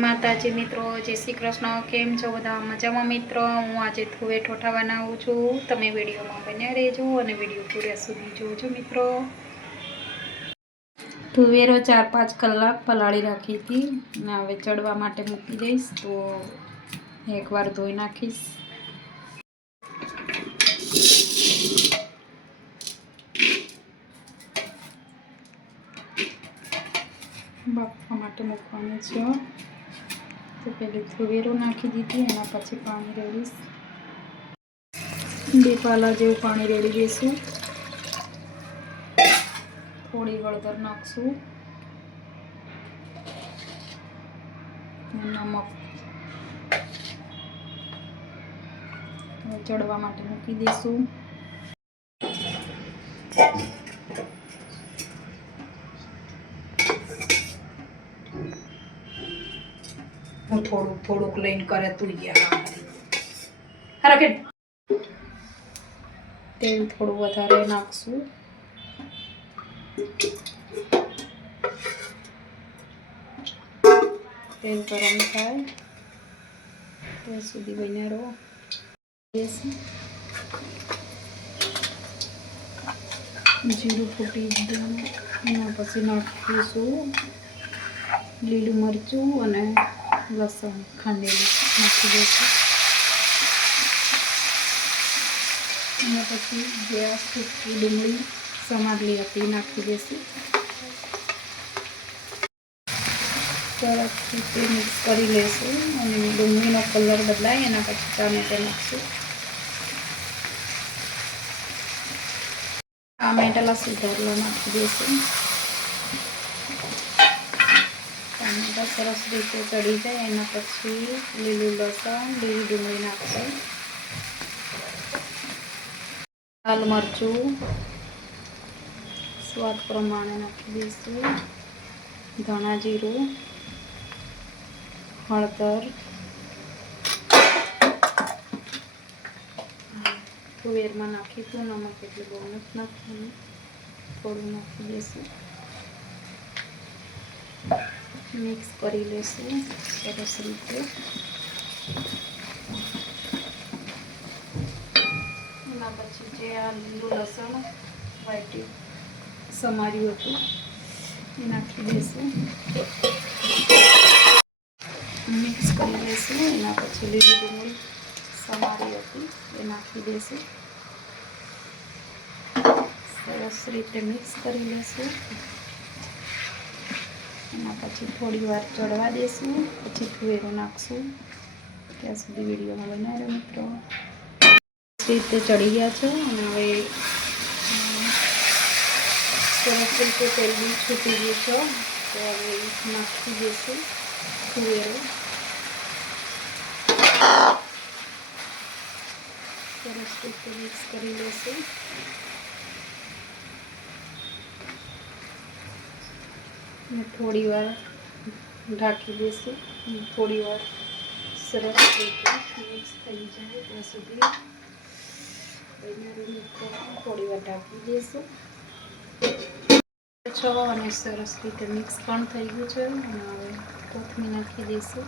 માતાજી મિત્રો, જય શ્રી કૃષ્ણ। કેમ છો બધા? મજામાં મિત્રો। હું આજે તુવેર ઠોઠા બનાવું છું। તમે વિડીયોમાં બન્યા રહેજો અને વિડીયો પૂરા સુધી જોજો મિત્રો। તુવેરો 4-5 કલાક પલાળી રાખી હતી અને હવે ચડવા માટે મૂકી દઈશ, તો એકવાર ધોઈ નાખીશ। બાફવા માટે મૂકવાની છે, તો પહેલી તુવેરો નાખી દીધી, એના પછી પાણી રેડીશ। 2 પાલા જેવું પાણી રેડી દઈશું। થોડી હળદર નાખશું, નમક ચડવા માટે મૂકી દઈશું। હું થોડુંક લઈને કરે તું ગયા તેલ થોડું વધારે નાખશું। તેલ ગરમ થાય ત્યાં સુધી બન્યા રહો। જીરું ફૂટી દીધું, એના પછી નાખીશું લીલું મરચું અને લસણ ખાંડેલું નાખી દઈશું। એના પછી જે આ સૂકી ડુંગળી સમારેલી હતી નાખી દઈશું। સરસ રીતે મિક્સ કરી લઈશું અને ડુંગળીનો કલર બદલાય એના પછી ટામેટાં નાખીશું। ટામેટાં સુધારેલા નાખી દઈશું। ટામેટાં સરસ રીતે ચડી જાય એના પછી લીલું લસણ, લીલી ડુંગળી નાખશું। લાલ મરચું સ્વાદ પ્રમાણે નાખી દઈશું। ધાણા જીરું, હળદર, તુવેરમાં નાખીશું નમક, એટલે બહુ નથી નાખવાનું, થોડું નાખી દઈશું। મિક્સ કરી લઈશું સરસ રીતે। એના પછી જે આ લીલું લસણ વાટી સમાર્યું હતું એ નાખી દઈશું, મિક્સ કરી લઈશું। એના પછી લીલી ડુંગળી સમારી હતી એ નાખી દઈશું, સરસ રીતે મિક્સ કરી લઈશું। એના પછી થોડી વાર ચડવા દઈશું, પછી તુવેરો નાખશું। ત્યાં સુધી વિડીયોમાં બન્યા રહો મિત્રો। રીતે ચડી ગયા છે અને હવે સરસ રીતે તેલ બી છૂટી ગયું છે, તો હવે નાખી દઈશું તુવેરો। સરસ રીતે મિક્સ કરી લઈશું અને થોડી વાર ઢાંકી દઈશું। થોડી વાર સરસ રીતે મિક્સ થઈ જાય ત્યાં સુધી થોડી વાર ઢાંકી દઈશું। અને સરસ રીતે મિક્સ પણ થઈ ગયું છે અને હવે કોથમીર નાખી દઈશું।